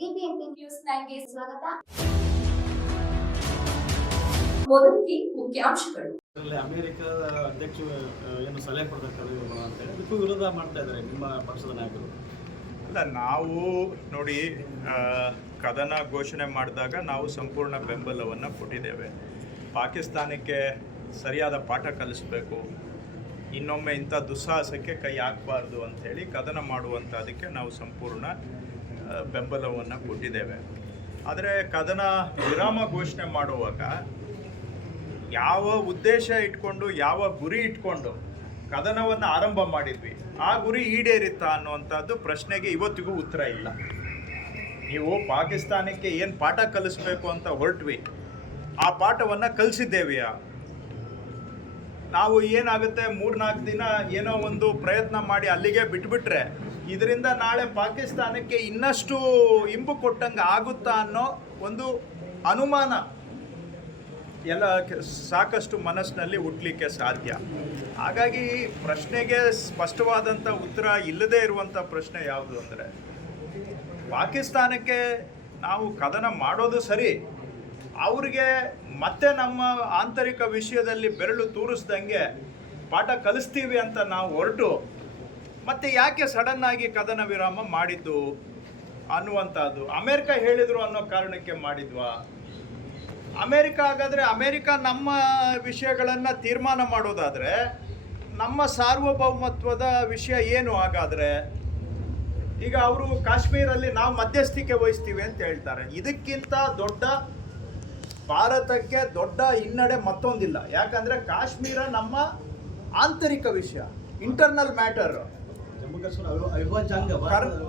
BBMP news ನೈನ್ಗೆ ಸ್ವಾಗತ. ಮೊದಲಿಗೆ ಮುಖ್ಯಾಂಶಗಳು. ಅಮೆರಿಕದ ಅಧ್ಯಕ್ಷ ಏನು ಸಲಹೆ ಕೊಡ್ತಾರೆ ಅಂತೇಳಿ ಅದಕ್ಕೂ ವಿರೋಧ ಮಾಡ್ತಾ ಇದ್ದಾರೆ ನಿಮ್ಮ ಪಕ್ಷದ ನಾಯಕರು. ಅಲ್ಲ ನಾವು ನೋಡಿ ಕದನ ಘೋಷಣೆ ಮಾಡಿದಾಗ ನಾವು ಸಂಪೂರ್ಣ ಬೆಂಬಲವನ್ನು ಕೊಟ್ಟಿದ್ದೇವೆ. ಪಾಕಿಸ್ತಾನಕ್ಕೆ ಸರಿಯಾದ ಪಾಠ ಕಲಿಸಬೇಕು. ಇನ್ನೊಮ್ಮೆ ಇಂಥ ದುಸ್ಸಾಹಸಕ್ಕೆ ಕೈ ಹಾಕಬಾರ್ದು ಅಂಥೇಳಿ ಕದನ ಮಾಡುವಂಥದ್ದಕ್ಕೆ ನಾವು ಸಂಪೂರ್ಣ ಬೆಂಬಲವನ್ನು ಕೊಟ್ಟಿದ್ದೇವೆ. ಆದರೆ ಕದನ ವಿರಾಮ ಘೋಷಣೆ ಮಾಡುವಾಗ ಯಾವ ಉದ್ದೇಶ ಇಟ್ಕೊಂಡು, ಯಾವ ಗುರಿ ಇಟ್ಕೊಂಡು ಕದನವನ್ನು ಆರಂಭ ಮಾಡಿದ್ವಿ. ಆ ಗುರಿ ಈಡೇರಿತ್ತಾ ಅನ್ನುವಂಥದ್ದು ಪ್ರಶ್ನೆಗೆ ಇವತ್ತಿಗೂ ಉತ್ತರ ಇಲ್ಲ. ನೀವು ಪಾಕಿಸ್ತಾನಕ್ಕೆ ಏನು ಪಾಠ ಕಲಿಸ್ಬೇಕು ಅಂತ ಹೊರಟ್ವಿ. ಆ ಪಾಠವನ್ನು ಕಲಿಸಿದ್ದೇವೆಯಾ ನಾವು ಏನಾಗುತ್ತೆ? ಮೂರ್ನಾಲ್ಕು ದಿನ ಏನೋ ಒಂದು ಪ್ರಯತ್ನ ಮಾಡಿ ಅಲ್ಲಿಗೆ ಬಿಟ್ಬಿಟ್ರೆ ಇದರಿಂದ ನಾಳೆ ಪಾಕಿಸ್ತಾನಕ್ಕೆ ಇನ್ನಷ್ಟು ಇಂಬು ಕೊಟ್ಟಂಗೆ ಆಗುತ್ತಾ ಅನ್ನೋ ಒಂದು ಅನುಮಾನ ಎಲ್ಲ ಸಾಕಷ್ಟು ಮನಸ್ಸಿನಲ್ಲಿ ಹುಟ್ಟಲಿಕ್ಕೆ ಸಾಧ್ಯ. ಹಾಗಾಗಿ ಪ್ರಶ್ನೆಗೆ ಸ್ಪಷ್ಟವಾದಂಥ ಉತ್ತರ ಇಲ್ಲದೇ ಇರುವಂಥ ಪ್ರಶ್ನೆ ಯಾವುದು ಅಂದರೆ, ಪಾಕಿಸ್ತಾನಕ್ಕೆ ನಾವು ಕದನ ಮಾಡೋದು ಸರಿ, ಅವ್ರಿಗೆ ಮತ್ತೆ ನಮ್ಮ ಆಂತರಿಕ ವಿಷಯದಲ್ಲಿ ಬೆರಳು ತೂರಿಸ್ದಂಗೆ ಪಾಠ ಕಲಿಸ್ತೀವಿ ಅಂತ ನಾವು ಹೊರಟು ಮತ್ತೆ ಯಾಕೆ ಸಡನ್ ಆಗಿ ಕದನ ವಿರಾಮ ಮಾಡಿದ್ದು ಅನ್ನುವಂಥದ್ದು? ಅಮೇರಿಕ ಹೇಳಿದ್ರು ಅನ್ನೋ ಕಾರಣಕ್ಕೆ ಮಾಡಿದ್ವಾ? ಅಮೇರಿಕ ಹಾಗಾದ್ರೆ ಅಮೇರಿಕ ನಮ್ಮ ವಿಷಯಗಳನ್ನು ತೀರ್ಮಾನ ಮಾಡೋದಾದರೆ ನಮ್ಮ ಸಾರ್ವಭೌಮತ್ವದ ವಿಷಯ ಏನು ಹಾಗಾದರೆ? ಈಗ ಅವರು ಕಾಶ್ಮೀರಲ್ಲಿ ನಾವು ಮಧ್ಯಸ್ಥಿಕೆ ವಹಿಸ್ತೀವಿ ಅಂತ ಹೇಳ್ತಾರೆ. ಇದಕ್ಕಿಂತ ದೊಡ್ಡ ಭಾರತಕ್ಕೆ ದೊಡ್ಡ ಹಿನ್ನಡೆ ಮತ್ತೊಂದಿಲ್ಲ. ಯಾಕಂದರೆ ಕಾಶ್ಮೀರ ನಮ್ಮ ಆಂತರಿಕ ವಿಷಯ ಇಂಟರ್ನಲ್ ಮ್ಯಾಟರ್ ಜಮ್ಮು ಕಾಶ್ಮೀರ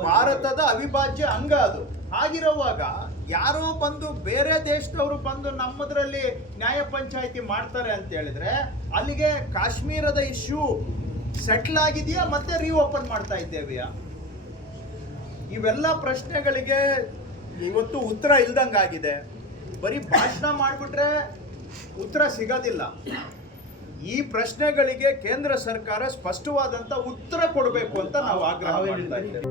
ಭಾರತದ ಅವಿಭಾಜ್ಯ ಅಂಗ ಅದು. ಹಾಗಿರುವಾಗ ಯಾರೋ ಬಂದು ಬೇರೆ ದೇಶದವರು ಬಂದು ನಮ್ಮದ್ರಲ್ಲಿ ನ್ಯಾಯ ಪಂಚಾಯಿತಿ ಮಾಡ್ತಾರೆ ಅಂತ ಹೇಳಿದ್ರೆ ಅಲ್ಲಿಗೆ ಕಾಶ್ಮೀರದ ಇಶ್ಯೂ ಸೆಟ್ಲ್ ಆಗಿದೆಯಾ ಮತ್ತೆ ರೀಓಪನ್ ಮಾಡ್ತಾ ಇದ್ದೇವೆಯಾ? ಇವೆಲ್ಲ ಪ್ರಶ್ನೆಗಳಿಗೆ ಇವತ್ತು ಉತ್ತರ ಇಲ್ದಂಗಾಗಿದೆ. ಬರೀ ಭಾಷಣ ಮಾಡಿಬಿಟ್ರೆ ಉತ್ತರ ಸಿಗೋದಿಲ್ಲ. ಈ ಪ್ರಶ್ನೆಗಳಿಗೆ ಕೇಂದ್ರ ಸರ್ಕಾರ ಸ್ಪಷ್ಟವಾದಂತ ಉತ್ತರ ಕೊಡಬೇಕು ಅಂತ ನಾವು ಆಗ್ರಹ ಮಾಡ್ತಾ ಇದ್ದೇವೆ.